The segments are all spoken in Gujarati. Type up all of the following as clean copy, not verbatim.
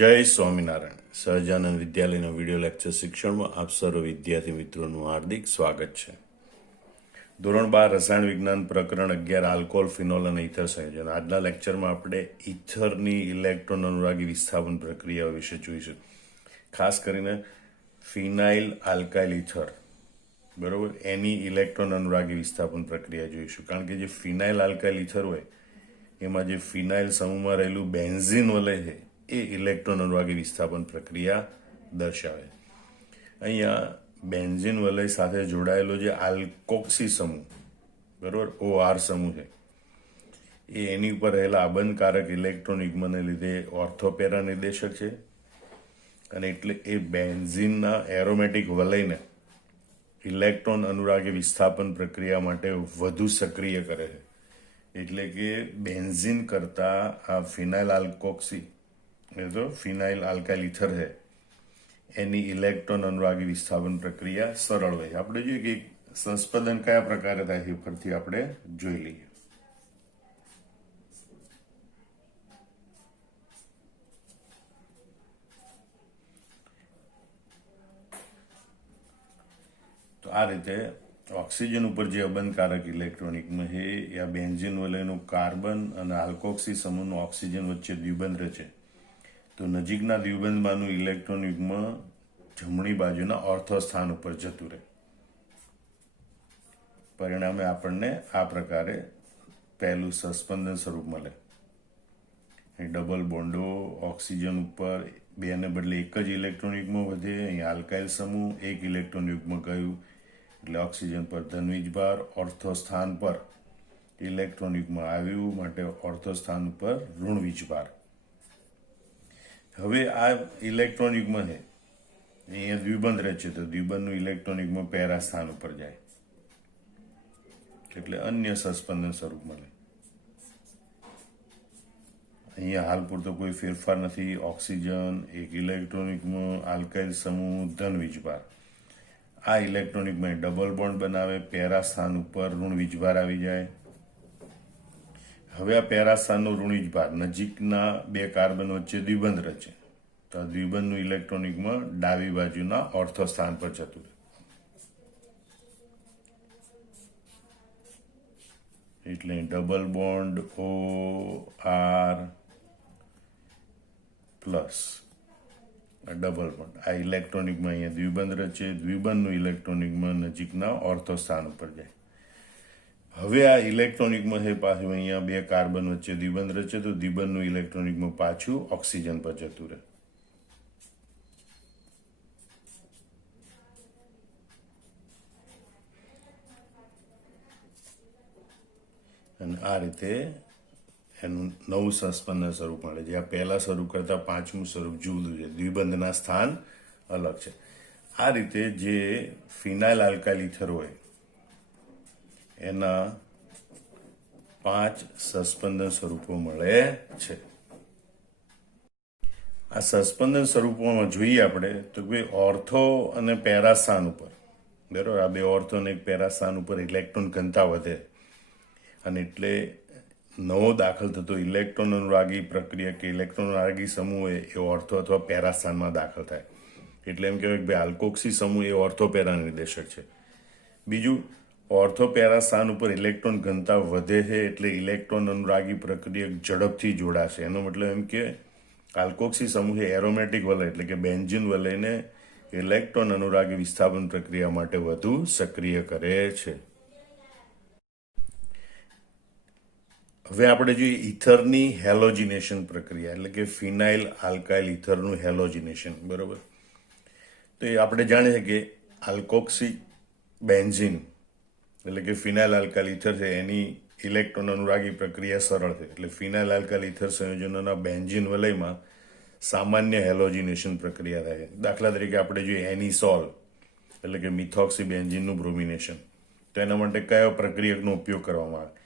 જય સ્વામિનારાયણ. સહજાનંદ વિદ્યાલયના વિડીયો લેક્ચર શિક્ષણમાં આપ સર્વ વિદ્યાર્થી મિત્રોનું હાર્દિક સ્વાગત છે. ધોરણ 12 રસાયણ વિજ્ઞાન પ્રકરણ 11 આલ્કોહોલ, ફિનોલ અને ઇથર સંયોજન. આજના લેક્ચરમાં આપણે ઇથરની ઇલેક્ટ્રોન અનુરાગી વિસ્થાપન પ્રક્રિયાઓ વિશે જોઈશું. ખાસ કરીને ફિનાઇલ આલ્કાઇલ ઇથર, બરોબર, એની ઇલેક્ટ્રોન અનુરાગી વિસ્થાપન પ્રક્રિયા જોઈશું. કારણ કે જે ફિનાઇલ આલ્કાઇલ ઇથર હોય એમાં જે ફિનાઇલ સમૂહમાં રહેલું બેન્ઝીન વલય છે એ ઇલેક્ટ્રોન અનુરાગી વિસ્થાપન પ્રક્રિયા દર્શાવે. અહીંયા બેન્ઝીન વલય સાથે જોડાયેલો જે આલ્કોક્સી સમૂહ, બરોબર, OR સમૂહ છે, એ એની ઉપર રહેલા આબંધકારક ઇલેક્ટ્રોન યુગ્મને લીધે ઓર્થોપેરા નિર્દેશક છે અને એટલે એ બેન્ઝીનના એરોમેટિક વલયને ઇલેક્ટ્રોન અનુરાગી વિસ્થાપન પ્રક્રિયા માટે વધુ સક્રિય કરે છે. એટલે કે બેન્ઝીન કરતા આ ફિનાઇલ આલ્કોક્સી તો ફિનાઇલ આલ્કાઇલ ઇથર છે એની ઇલેક્ટ્રોન અનુરાગી વિસ્થાપન પ્રક્રિયા સરળ હોય. આપણે જોઈએ કે સંસ્પંદન કયા પ્રકારે થાય છે પરથી આપણે જોઈ લઈએ. તો આ રીતે ઓક્સિજન ઉપર જે અબંધકારક ઇલેક્ટ્રોનિકમાં છે એ આ બેન્ઝીન વલયનું કાર્બન અને આલ્કોક્સી સમૂહનું ઓક્સિજન વચ્ચે દ્વિબંધ રચે તો નજીકના દ્વિબંધમાંનું ઇલેક્ટ્રોન યુગ્મ જમણી બાજુના ઓર્થો સ્થાન ઉપર જતું રહે. પરિણામે આપણને આ પ્રકારે પહેલું સસ્પંદન સ્વરૂપ મળે. ડબલ બોન્ડો ઓક્સિજન ઉપર બેને બદલે એક જ ઇલેક્ટ્રોન યુગ્મ વધે. અહીં આલ્કાઇલ સમૂહ એક ઇલેક્ટ્રોન યુગ્મ ગયું એટલે ઓક્સિજન પર ધન વીજભાર, ઓર્થો સ્થાન પર ઇલેક્ટ્રોન યુગ્મ આવ્યું માટે ઓર્થો સ્થાન ઉપર ઋણ વીજભાર. હવે આ ઇલેક્ટ્રોન યુગ્મ છે અહીંયા દ્વિબંધ રચે તો દ્વિબંધનું ઇલેક્ટ્રોન યુગ્મ પેરા સ્થાન ઉપર જાય એટલે અન્ય સસ્પંદન સ્વરૂપ મળે. અહીંયા હાલ પૂરતો કોઈ ફેરફાર નથી. ઓક્સિજન એક ઇલેક્ટ્રોન યુગ્મ, આલ્કાઇલ સમૂહ, ધન વીજભાર. આ ઇલેક્ટ્રોન યુગ્મ ડબલ બોન્ડ બનાવે, પેરા સ્થાન ઉપર ઋણ વીજભાર આવી જાય. હવે આ પેરા સ્થાનનો ઋણ વીજભાર નજીકના બે કાર્બન વચ્ચે દ્વિબંધ રચે તો આ દ્વિબંધનું ઇલેક્ટ્રોન યુગ્મ ડાબી બાજુના ઓર્થો સ્થાન પર જતું રહે. એટલે double bond OR plus double bond. આ ઇલેક્ટ્રોન યુગ્મ અહીંયા દ્વિબંધ રચે, દ્વિબંધનું ઇલેક્ટ્રોન યુગ્મ નજીકના ઓર્થો સ્થાન ઉપર જાય. હવે આ ઇલેક્ટ્રોન યુગ્મ છે પાછું અહીંયા બે કાર્બન વચ્ચે દ્વિબંધ રચે તો દ્વિબંધનું ઇલેક્ટ્રોન યુગ્મ પાછું ઓક્સિજન પર જતું રહે. અને આ રીતે એનું નવું સસ્પંદન સ્વરૂપ મળે છે. આ પહેલા સ્વરૂપ કરતા પાંચમું સ્વરૂપ જુદું છે, દ્વિબંધના સ્થાન અલગ છે. આ રીતે જે ફિનાઇલ આલ્કાઇલ ઇથર હોય એના 5 સસ્પંદન સ્વરૂપો મળે છે. આ સસ્પંદન સ્વરૂપોમાં જોઈએ આપણે તો ભાઈ ઓર્થો અને પેરા સ્થાન ઉપર, બરાબર, આ બે ઓર્થો અને એક પેરા સ્થાન ઉપર ઇલેક્ટ્રોન ઘનતા વધે અને એટલે નવો દાખલ થતો ઇલેક્ટ્રોન અનુરાગી પ્રક્રિયા કે ઇલેક્ટ્રોન અનુરાગી સમૂહ એ ઓર્થો અથવા પેરા સ્થાનમાં દાખલ થાય. એટલે એમ કહેવાય કે ભાઈ આલ્કોક્સી સમૂહ એ ઓર્થોપેરા નિર્દેશક છે. બીજું, ઓર્થોપેરા સ્થાન ઉપર ઇલેક્ટ્રોન ઘનતા વધે છે એટલે ઇલેક્ટ્રોન અનુરાગી પ્રક્રિયા ઝડપથી જોડાશે. એનો મતલબ એમ કે આલ્કોક્સી સમૂહ એરોમેટિક વલય એટલે કે બેન્ઝીન વલયને ઇલેક્ટ્રોન અનુરાગી વિસ્થાપન પ્રક્રિયા માટે વધુ સક્રિય કરે છે. હવે આપણે જોઈએ ઇથરની હેલોજિનેશન પ્રક્રિયા એટલે કે ફિનાઇલ આલ્કાઇલ ઇથરનું હેલોજિનેશન, બરોબર. તો એ આપણે જાણીએ કે આલ્કોક્સી બેન્ઝીન એટલે કે ફિનાઇલ આલ્કાઇલ ઇથર છે એની ઇલેક્ટ્રોન અનુરાગી પ્રક્રિયા સરળ છે. એટલે ફિનાઇલ આલ્કાઇલ ઇથર સંયોજનોના બેન્ઝીન વલયમાં સામાન્ય હેલોજિનેશન પ્રક્રિયા થાય છે. દાખલા તરીકે આપણે જોઈએ એનિસોલ એટલે કે મિથોક્સી બેન્ઝીનનું બ્રોમિનેશન. તો એના માટે કયો પ્રક્રિયકનો ઉપયોગ કરવામાં આવે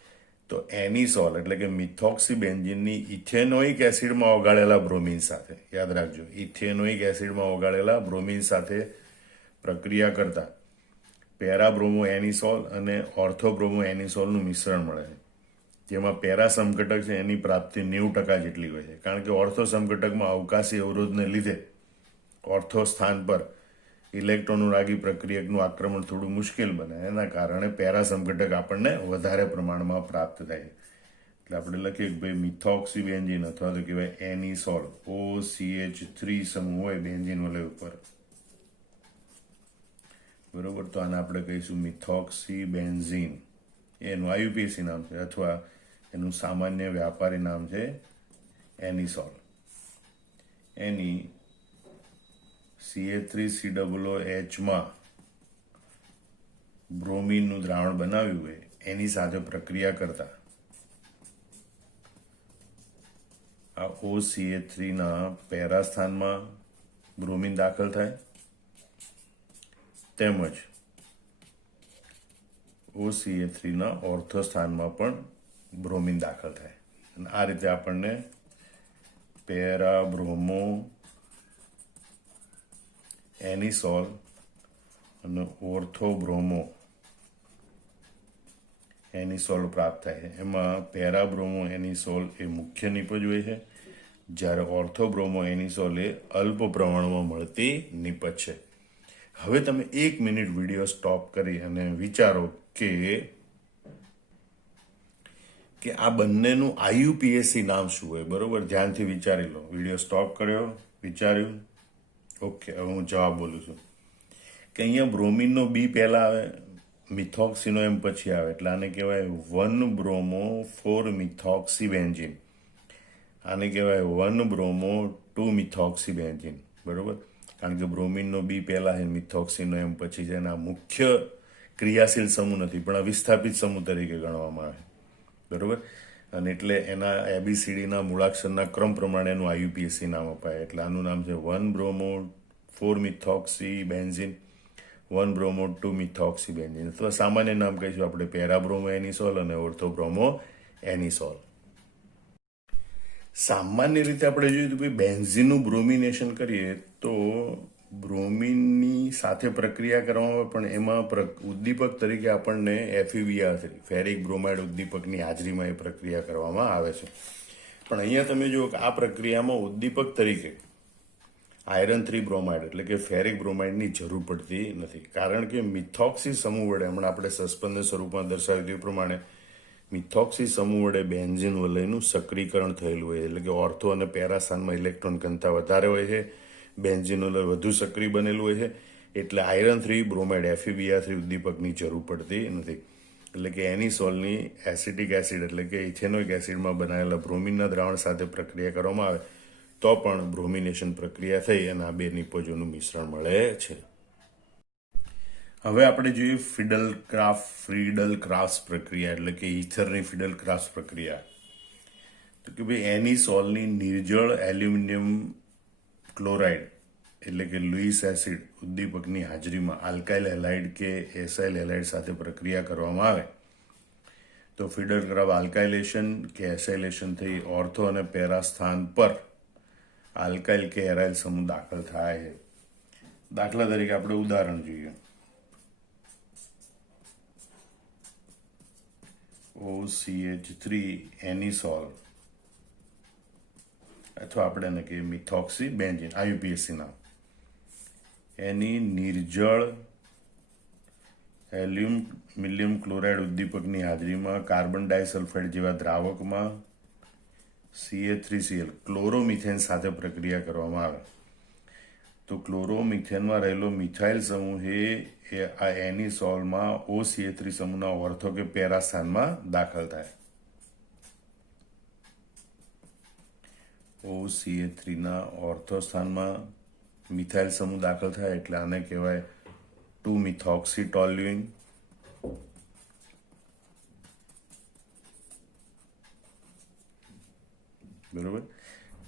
તો એનિસોલ એટલે કે મિથોક્સી બેન્ઝીનની ઇથેનોઇક એસિડમાં ઓગાળેલા બ્રોમિન સાથે, યાદ રાખજો, ઇથેનોઇક એસિડમાં ઓગાળેલા બ્રોમિન સાથે પ્રક્રિયા કરતા પેરાબ્રોમો એનિસોલ અને ઓર્થોબ્રોમો એનિસોલનું મિશ્રણ મળે છે. જેમાં પેરા સમઘટક છે એની પ્રાપ્તિ 90% જેટલી હોય છે, કારણ કે ઓર્થો સમઘટકમાં અવકાશી અવરોધને લીધે ઓર્થો સ્થાન પર ઇલેક્ટ્રોનુરાગી પ્રક્રિયકનું આક્રમણ થોડું મુશ્કેલ બને, એના કારણે પેરા સમઘટક આપણને વધારે પ્રમાણમાં પ્રાપ્ત થાય છે. એટલે આપણે લખીએ કે ભાઈ મિથોક્સી બેન્ઝીન અથવા તો કહેવાય એનિસોલ OCH3 સમૂહ હોય બેન્ઝીન વલય ઉપર, બરોબર. તો આને આપણે કહીશું મિથોક્સી બેન્ઝીન, એનું IUPAC નામ છે, અથવા એનું સામાન્ય વ્યાપારી નામ છે એનિસોલ. એની CH3COOH માં બ્રોમીનનું દ્રાવણ બનાવ્યું હોય એની સાથે પ્રક્રિયા કરતા આ OCH3 ના પેરા સ્થાનમાં બ્રોમીન દાખલ થાય, તેમજ OCH3 ના ઓર્થો સ્થાનમાં પણ બ્રોમીન દાખલ થાય. અને આ રીતે આપણને પેરા બ્રોમો એનિસોલ અને ઓર્થો બ્રોમો એનિસોલ પ્રાપ્ત થાય છે. એમાં પેરા બ્રોમો એનિસોલ એ મુખ્ય નિપજ હોય છે, જ્યારે ઓર્થો બ્રોમો એનિસોલ એ અલ્પ પ્રમાણમાં મળતી નિપજ છે. હવે તમે 1 મિનિટ વિડીયો સ્ટોપ કરી અને વિચારો કે આ બંનેનું IUPAC નામ શું હોય, બરોબર. ધ્યાનથી વિચારી લો. વિડીયો સ્ટોપ કર્યો, વિચાર્યું? ઓકે, હવે હું જવાબ બોલું છું કે અહીંયા બ્રોમીનનો B પહેલા આવે, મિથોક્સીનો M પછી આવે, એટલે આને કહેવાય 1 બ્રોમો 4 મિથોક્સી બેન્ઝીન. આને કહેવાય 1 બ્રોમો 2 મિથોક્સી બેન્ઝીન, બરોબર. કારણ કે બ્રોમીનનો B પહેલા છે, મિથોક્સીનો M પછી છે, અને આ મુખ્ય ક્રિયાશીલ સમૂહ નથી, પણ આ વિસ્થાપિત સમૂહ તરીકે ગણવામાં આવે, બરોબર. અને એટલે એના ABCDના મૂળાક્ષરના ક્રમ પ્રમાણે એનું IUPAC નામ અપાય. એટલે આનું નામ છે 1 bromo 4 methoxy benzene, 1 bromo 2 methoxy benzene, અથવા સામાન્ય નામ કહીશું આપણે પેરા બ્રોમો એનિસોલ અને ઓર્થો બ્રોમો એનિસોલ. સામાન્ય રીતે આપણે જોઈએ તો બેન્ઝીનનું બ્રોમિનેશન કરીએ તો બ્રોમિનની સાથે પ્રક્રિયા કરવામાં, પણ એમાં ઉદ્દીપક તરીકે આપણને FeBr3 ફેરિક બ્રોમાઇડ ઉદ્દીપકની હાજરીમાં એ પ્રક્રિયા કરવામાં આવે છે. પણ અહીંયા તમે જુઓ કે આ પ્રક્રિયામાં ઉદ્દીપક તરીકે આયરન 3 બ્રોમાઇડ એટલે કે ફેરિક બ્રોમાઇડની જરૂર પડતી નથી, કારણ કે મિથોક્સી સમૂહ વડે, હમણાં આપણે સસ્પેન્શન સ્વરૂપમાં દર્શાવ્યું તે પ્રમાણે મિથોક્સી સમૂહ વડે બેન્ઝીન વલયનું સક્રિયકરણ થયેલું હોય, એટલે કે ઓર્થો અને પેરા સ્થાનમાં ઇલેક્ટ્રોન ઘનતા વધારે હોય છે, બેન્ઝીન વલય વધુ સક્રિય બનેલું હોય છે, એટલે આયરન 3 બ્રોમાઇડ FeBr3 ઉદ્દીપકની જરૂર પડતી નથી. એટલે કે એનિસોલની એસિટિક એસિડ એટલે કે ઇથેનોઇક એસિડમાં બનાવેલા બ્રોમિનના દ્રાવણ સાથે પ્રક્રિયા કરવામાં આવે તો પણ બ્રોમિનેશન પ્રક્રિયા થઈ અને આ બે નિપજોનું મિશ્રણ મળે છે. હવે આપણે જોઈએ ફ્રીડલ ક્રાફ્ટ પ્રક્રિયા, એટલે કે ઇથરની ફ્રીડલ ક્રાફ્ટ પ્રક્રિયા. તો કે ભાઈ એનિસોલની નિર્જળ એલ્યુમિનિયમ ક્લોરાઇડ એટલે કે લુઈસ એસિડ ઉદ્દીપકની હાજરીમાં આલ્કાઇલ હેલાઇડ કે એસાઇલ હેલાઇડ સાથે પ્રક્રિયા કરવામાં આવે તો ફ્રીડલ ક્રાફ્ટ આલ્કાઇલેશન કે એસાઇલેશન થઈ ઓર્થો અને પેરા સ્થાન પર આલ્કાઇલ કે એરાઇલ સમૂહ દાખલ થાય છે. દાખલા તરીકે આપણે ઉદાહરણ જોઈએ. OCH3 એનિસોલ અથવા આપણે એને કહીએ મિથોક્સી બેન્ઝીન, IUPAC નામ. એની નિર્જળ એલ્યુમિનિયમ ક્લોરાઇડ ઉદ્દીપકની હાજરીમાં કાર્બન ડાયસલ્ફાઇડ જેવા દ્રાવકમાં CH3Cl ક્લોરોમિથેન સાથે પ્રક્રિયા કરવામાં આવે તો ક્લોરોમિથેનમાં રહેલો મિથાઇલ સમૂહ એ આ એનિસોલમાં OCH3 સમૂહના ઓર્થો કે પેરા સ્થાનમાં દાખલ થાય. OCH3 ના ઓર્થો સ્થાનમાં મિથાઇલ સમૂહ દાખલ થાય એટલે આને કહેવાય 2 મિથોક્સી ટોલ્યુઇન. બરોબર.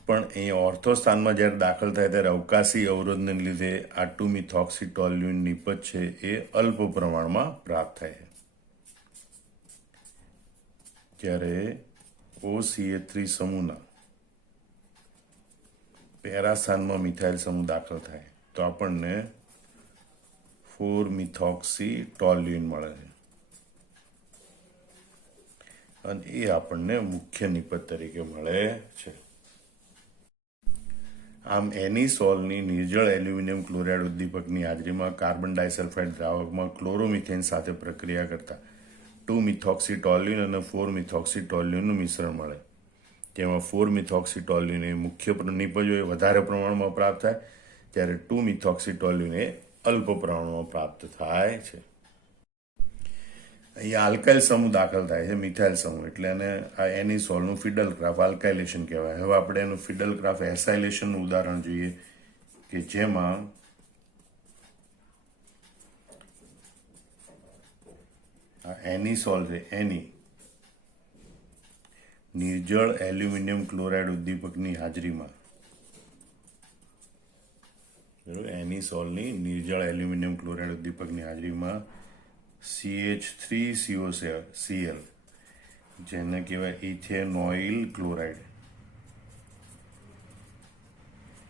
પણ અહીંયા ઓર્થો સ્થાનમાં જ્યારે દાખલ થાય ત્યારે અવકાશી અવરોધને લીધે આ 2 મિથોક્સી ટોલ્યુઇન નિપજ છે એ અલ્પ પ્રમાણમાં પ્રાપ્ત થાય છે. જ્યારે OCH3 સમૂહના પેરા સ્થાનમાં મિથાઇલ સમૂહ દાખલ થાય તો આપણને 4 મિથોક્સી ટોલ્યુઇન મળે છે. અને એ આપણને મુખ્ય નિપજ તરીકે મળે છે. આમ એનિસોલની નિર્જળ એલ્યુમિનિયમ ક્લોરાઇડ ઉદ્દીપકની હાજરીમાં કાર્બન ડાયસલ્ફાઇડ દ્રાવકમાં ક્લોરોમિથેન સાથે પ્રક્રિયા કરતા 2-મિથોક્સી-ટોલ્યુઈન અને 4-મિથોક્સી-ટોલ્યુઈનનું મિશ્રણ મળે. જેમાં 4-મિથોક્સી-ટોલ્યુઈન એ મુખ્ય નિપજો એ વધારે પ્રમાણમાં પ્રાપ્ત થાય, જ્યારે 2-મિથોક્સી-ટોલ્યુઈન એ અલ્પ પ્રમાણમાં પ્રાપ્ત થાય છે. અહીંયા આલ્કાઇલ સમૂહ દાખલ થાય છે, મિથાઇલ સમૂહ, એટલે એને આ એનિસોલનું ફિડલ ગ્રાફ આલ્કાઇલેશન કહેવાય. હવે આપણે એનું ફિડલ ગ્રાફ એસાઇલેશનનું ઉદાહરણ જોઈએ કે જેમાં આ એનિસોલ છે એની નિર્જળ એલ્યુમિનિયમ ક્લોરાઇડ ઉદ્દીપકની હાજરીમાં, બરોબર, એનિસોલની નિર્જળ એલ્યુમિનિયમ ક્લોરાઇડ ઉદ્દીપકની હાજરીમાં CH3COCl, જેને કહેવાય ઇથેનોઇલ ક્લોરાઇડ,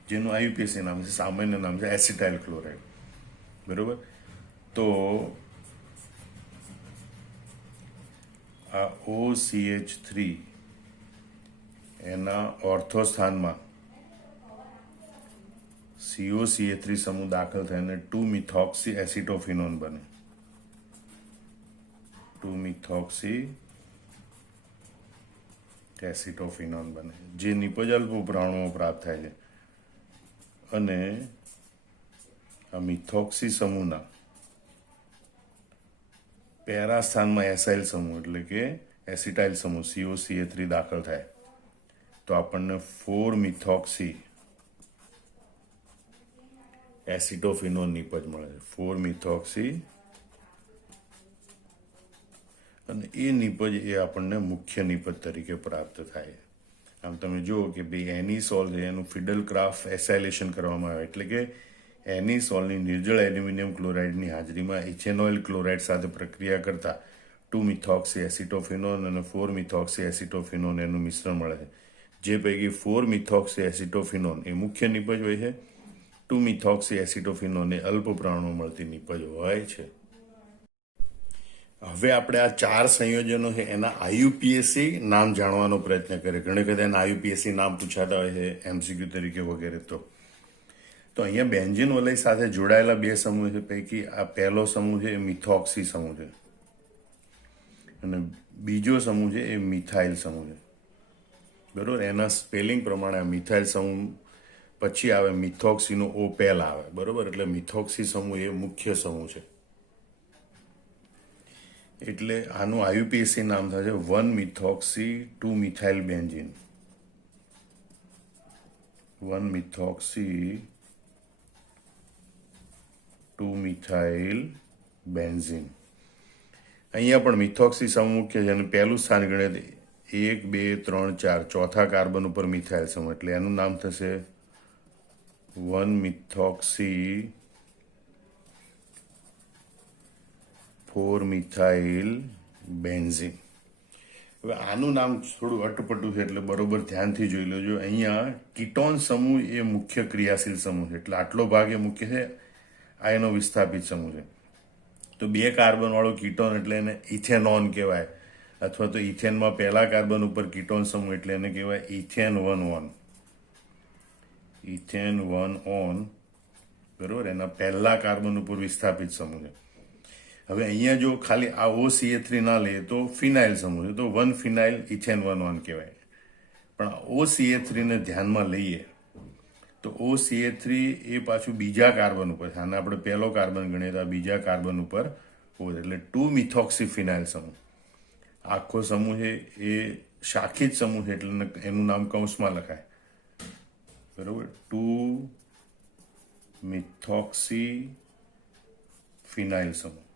જેનું આયુપીએસી નામ છે, સામાન્ય નામ છે એસિટાઇલ ક્લોરાઇડ, બરોબર. તો આ OCH3 એના ઓર્થો સ્થાનમાં COCH3 સમૂહ દાખલ થઈને 2-મિથોક્સી એસિટોફિનોન બને. 2-મિથોક્સી એસિટોફિનોન બને, જે નિપજ અલ્પ પ્રમાણમાં પ્રાપ્ત થાય છે. અને આ મિથોક્સી સમૂહના પેરા સ્થાનમાં એસાઇલ સમૂહ એટલે કે એસિટાઇલ સમૂહ COCH3 દાખલ થાય તો આપણને 4-મિથોક્સી એસિટોફિનોન નિપજ મળે છે. 4-મિથોક્સી, અને એ નિપજ એ આપણને મુખ્ય નિપજ તરીકે પ્રાપ્ત થાય. આમ તમે જુઓ કે ભાઈ એનિસોલ છે એનું ફિડલ ગ્રાફ એસાઇલેશન કરવામાં આવે, એટલે કે એનિસોલની નિર્જળ એલ્યુમિનિયમ ક્લોરાઇડની હાજરીમાં ઇથેનોઇલ ક્લોરાઇડ સાથે પ્રક્રિયા કરતા 2-મિથોક્સી એસિટોફિનોન અને 4-મિથોક્સી એસિટોફિનોન એનું મિશ્રણ મળે છે. જે પૈકી 4-મિથોક્સી એસિટોફિનોન એ મુખ્ય નિપજ હોય છે. 2-મિથોક્સી એસિટોફિનોન એ અલ્પ પ્રમાણમાં મળતી નિપજ હોય છે. હવે આપણે આ 4 સંયોજનો છે એના આયુપીએસી નામ જાણવાનો પ્રયત્ન કરીએ. ઘણી વખત એના આયુપીએસી નામ પૂછાતા હોય છે એમસીક્યુ તરીકે વગેરે. તો અહીંયા બેન્ઝીન વલય સાથે જોડાયેલા 2 સમૂહ છે પૈકી આ પહેલો સમૂહ છે એ મિથોક્સી સમૂહ છે અને બીજો સમૂહ છે એ મિથાઇલ સમૂહ છે, બરોબર. એના સ્પેલિંગ પ્રમાણે મિથાઇલ સમૂહ પછી આવે મિથોક્સીનો O પહેલા આવે, બરોબર. એટલે મિથોક્સી સમૂહ એ મુખ્ય સમૂહ છે. એટલે આનું આયુપીએસી નામ થશે 1-મિથોક્સી 2-મિથાઇલ બેન્ઝીન. 1-મિથોક્સી 2-મિથાઇલ બેન્ઝીન. અહીંયા પણ મિથોક્સી સમૂહ મુખ્ય છે અને પહેલું સ્થાન ગણે 1, 2, 3, 4 ચોથા કાર્બન ઉપર મિથાઇલ સમૂહ, એટલે એનું નામ થશે 1-મિથોક્સી 4-મિથાઇલ બેન્ઝીન. હવે આનું નામ થોડું અટપટું છે એટલે બરોબર ધ્યાનથી જોઈ લેજો. અહીંયા કીટોન સમૂહ એ મુખ્ય ક્રિયાશીલ સમૂહ છે, એટલે આટલો ભાગ એ મુખ્ય છે. આ એનો વિસ્થાપિત સમૂહ છે. તો 2 કાર્બન વાળો કીટોન એટલે એને ઇથેનોન કહેવાય, અથવા તો ઇથેનમાં પહેલા કાર્બન ઉપર કીટોન સમૂહ એટલે એને કહેવાય ઇથેન 1-ON. ઇથેન 1-ON, બરોબર. એના પહેલા કાર્બન ઉપર વિસ્થાપિત સમૂહ છે. હવે અહીંયા જો ખાલી આ OCH3 ના લઈએ તો ફિનાઇલ સમૂહ છે, તો 1-ફિનાઇલ ઇથેન 1-ON કહેવાય. પણ OCH3 ને ધ્યાનમાં લઈએ તો OCH3 એ પાછું બીજા કાર્બન ઉપર છે. આને આપણે પહેલો કાર્બન ગણીએ તો બીજા કાર્બન ઉપર હોય, એટલે 2-મિથોક્સી ફિનાઇલ સમૂહ. આખો સમૂહ છે એ શાખિત સમૂહ છે એટલે એનું નામ કૌંસમાં લખાય, બરોબર. 2-મિથોક્સી ફિનાઇલ સમૂહ.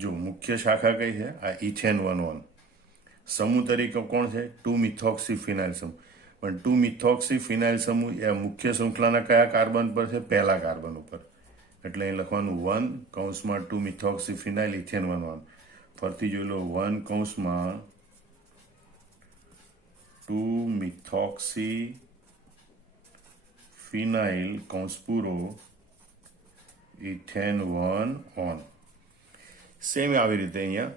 જો મુખ્ય શાખા કઈ છે? આ ઇથેન 1-ON. સમૂહ તરીકે કોણ છે? 2-મિથોક્સી ફિનાઇલ સમૂહ. પણ 2-મિથોક્સી ફિનાઇલ સમૂહ એ મુખ્ય શૃંખલાના કયા કાર્બન પર છે? પહેલા કાર્બન ઉપર. એટલે અહીં લખવાનું 1 કૌંસમાં 2-મિથોક્સી ફિનાઇલ ઇથેન 1-ON. ફરતી જોઈ લો, 1 કૌંસમાં 2-મિથોક્સી ફિનાઇલ કૌંસ પૂરો ઇથેન 1-ON. સેમ આવી રીતે અહીંયા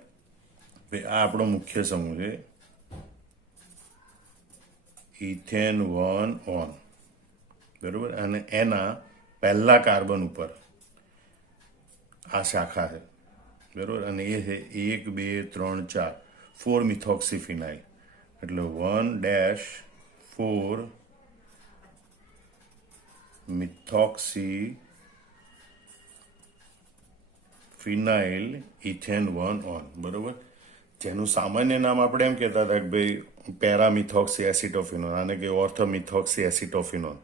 આ આપણો મુખ્ય સમૂહ છે, ઇથેન 1 ઓન, બરોબર. અને એના પહેલા કાર્બન ઉપર આ શાખા છે, બરોબર. અને એ છે 1 2 3 4 4 મિથોક્સીફિનાઇલ, એટલે 1-4 મિથોક્સીફિનાઇલ ઇથેન 1 ઓન, બરોબર. જેનું સામાન્ય નામ આપણે એમ કહેતા હતા કે ભાઈ પેરામિથોક્સી એસિટોફિનોન, આને કે ઓર્થોમિથોક્સી એસિટોફિનોન,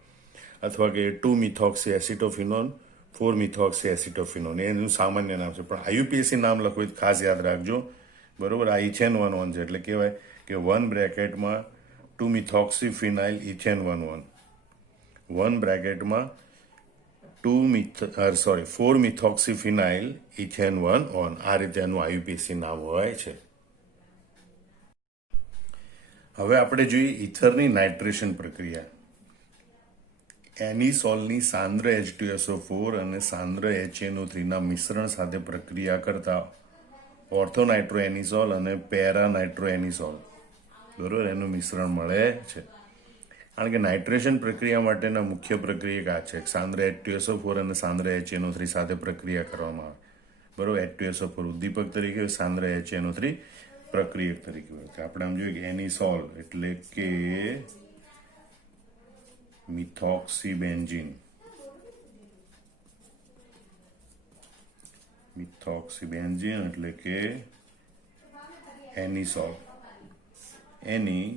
અથવા કે 2 મિથોક્સી એસિટોફિનોન, 4 મિથોક્સી એસિટોફિનોન, એનું સામાન્ય નામ છે. પણ આયુપીએસસી નામ લખવું તો ખાસ યાદ રાખજો, બરોબર. આ ઇથેન 1 ઓન છે, એટલે કહેવાય કે 1 બ્રેકેટમાં 2 મિથોક્સીફિનાઇલ ઇથેન 1 ઓન, 1 બ્રેકેટમાં 4 મિથોક્સીફિનાઇલ ઇથેન 1 ઓન. આ રીતે એનું આયુપીએસસી નામ હોય છે. હવે આપણે જોઈએ ઇથરની નાઇટ્રેશન પ્રક્રિયા. એનિસોલની સાંદ્ર H2SO4 અને સાંદ્ર HNO3 ના મિશ્રણ સાથે પ્રક્રિયા કરતા ઓર્થોનાઇટ્રોએનિસોલ અને પેરાનાઇટ્રોએનિસોલ, બરોબર, એનું મિશ્રણ મળે છે. કારણ કે નાઇટ્રેશન પ્રક્રિયા માટેના મુખ્ય પ્રક્રિયક આ છે. સાંદ્ર H2SO4 અને સાંદ્ર HNO3 સાથે પ્રક્રિયા કરવામાં આવે, બરોબર. H2SO4 ઉદ્દીપક તરીકે, સાંદ્ર HNO3 પ્રક્રિયક તરીકે. આપણે આમ જોઈએ કે એનિસોલ એટલે કે મિથોક્સીબેન્ઝીન, એટલે કે એનિસોલ, એની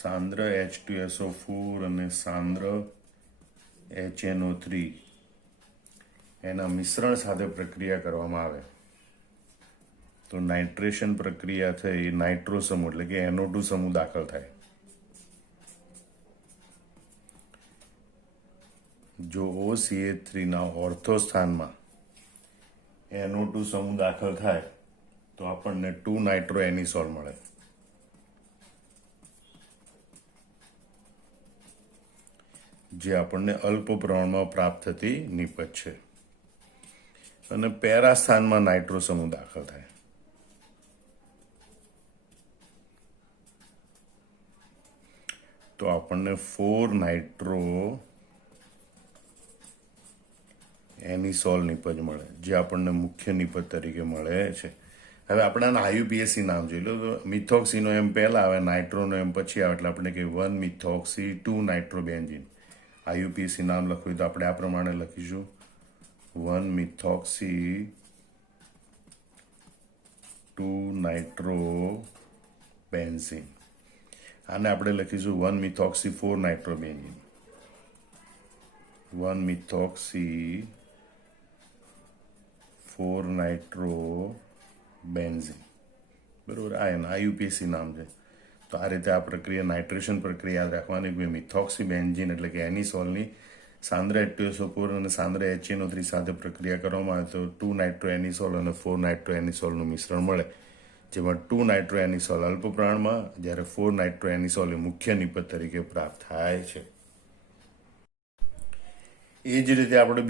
સાંદ્ર H2SO4 અને સાંદ્ર HNO3 એના મિશ્રણ સાથે પ્રક્રિયા કરવામાં આવે તો નાઇટ્રેશન પ્રક્રિયા થઈ, નાઇટ્રો સમૂહ એટલે કે NO2 સમૂહ દાખલ થાય. જો OCH3 ના ઓર્થો સ્થાનમાં NO2 સમૂહ દાખલ થાય તો આપણને 2 નાઇટ્રોએનિસોલ મળે. જે આપણને અલ્પ પ્રમાણમાં પ્રાપ્ત થતી નિપજ છે. અને પેરા સ્થાનમાં નાઇટ્રો સમૂહ દાખલ થાય તો આપણને 4 નાઇટ્રો એનિસોલ નિપજ મળે, જે આપણને મુખ્ય નિપજ તરીકે મળે છે. હવે આપણે આના આયુપીએસસી નામ જોઈ લો. તો મિથોક્સીનો એમ પહેલા આવે, નાઇટ્રોનો એમ પછી આવે, એટલે આપણે કે 1 મિથોક્સી 2 નાઇટ્રોબેન્ઝીન. આયુપીએસસી નામ લખવું તો આપણે આ પ્રમાણે લખીશું 1 મિથોક્સી 2 નાઇટ્રોબેન્ઝીન. આને આપણે લખીશું 1 મિથોક્સી 4 નાઇટ્રોબેન્ઝીન, 1 મિથોક્સી 4 નાઇટ્રોબેન્ઝીન, બરોબર. આ એના આયુપીએસસી નામ છે. તો આ રીતે આ પ્રક્રિયા, નાઇટ્રેશન પ્રક્રિયા યાદ રાખવાની. મિથોક્સીબેન્ઝીન એટલે કે એનિસોલની સાંદ્ર H2SO4 અને સાંદ્ર HNO3 સાથે પ્રક્રિયા કરવામાં આવે તો 2 નાઇટ્રોએનિસોલ અને 4 નાઇટ્રોએનિસોલનું મિશ્રણ મળે, જેમાં 2 નાઇટ્રોએનિસોલ અલ્પ પ્રમાણમાં, જ્યારે 4 નાઇટ્રોએનિસોલ એ મુખ્ય નિપજ તરીકે પ્રાપ્ત થાય છે. એ જ રીતે આપણે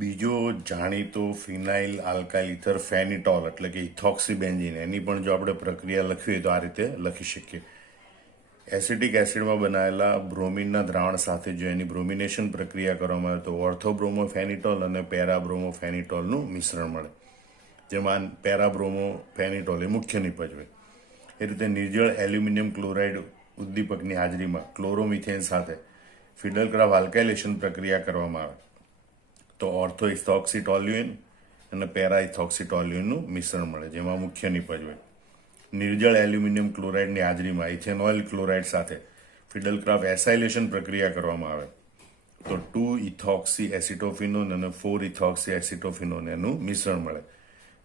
બીજો જાણીતો ફિનાઇલ આલ્કાઇલ ઇથર ફેનિટોલ એટલે કે ઇથોક્સીબેન્ઝીન, એની પણ જો આપણે પ્રક્રિયા લખવી તો આ રીતે લખી શકીએ. એસિટિક એસિડમાં બનાવેલા બ્રોમિનના દ્રાવણ સાથે જો એની બ્રોમિનેશન પ્રક્રિયા કરવામાં આવે તો ઓર્થોબ્રોમોફેનિટોલ અને પેરાબ્રોમોફેનિટોલનું મિશ્રણ મળે, જેમાં પેરાબ્રોમોફેનિટોલ એ મુખ્ય નિપજ હોય. એ રીતે નિર્જળ એલ્યુમિનિયમ ક્લોરાઇડ ઉદ્દીપકની હાજરીમાં ક્લોરોમિથેન સાથે ફિડલક્રાફ્ટ આલ્કાઇલેશન પ્રક્રિયા કરવામાં આવે તો ઓર્થોઇથોક્સીટોલ્યુએન અને પેરાઇથોક્સીટોલ્યુએનનું મિશ્રણ મળે, જેમાં મુખ્ય નિપજ હોય. નિર્જળ એલ્યુમિનિયમ ક્લોરાઇડની હાજરીમાં ઇથેનોઇલ ક્લોરાઇડ સાથે ફિડલક્રાફ્ટ એસાઇલેશન પ્રક્રિયા કરવામાં આવે તો 2 ઇથોક્સી એસિટોફિનોન અને 4 ઇથોક્સી એસિટોફિનોન એનું મિશ્રણ મળે,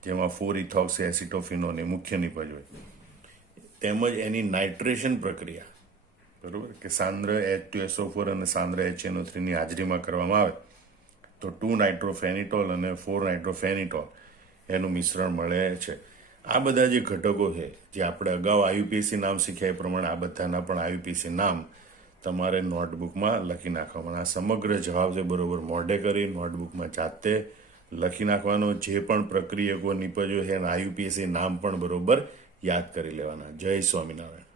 જેમાં 4 ઇથોક્સી એસિટોફિનોન એ મુખ્ય નિપજ હોય. તેમજ એની નાઇટ્રેશન પ્રક્રિયા, બરોબર, કે સાંદ્ર H2SO4 અને સાંદ્ર HNO3 ની હાજરીમાં કરવામાં આવે તો 2 નાઇટ્રોફેનિટોલ અને 4 નાઇટ્રોફેનિટોલ એનું મિશ્રણ મળે છે. આ બધા જે ઘટકો છે, જે આપણે અગાઉ આયુપીએસસી નામ શીખ્યા એ પ્રમાણે આ બધાના પણ આયુપીએસસી નામ તમારે નોટબુકમાં લખી નાખવાના. આ સમગ્ર જવાબ છે, બરોબર, મોઢે કરી નોટબુકમાં જાતે લખી નાખવાનો, જે પણ પ્રક્રિયકો નિપજો છે એના IUPAC નામ પણ બરોબર યાદ કરી લેવાના. જય સ્વામિનારાયણ.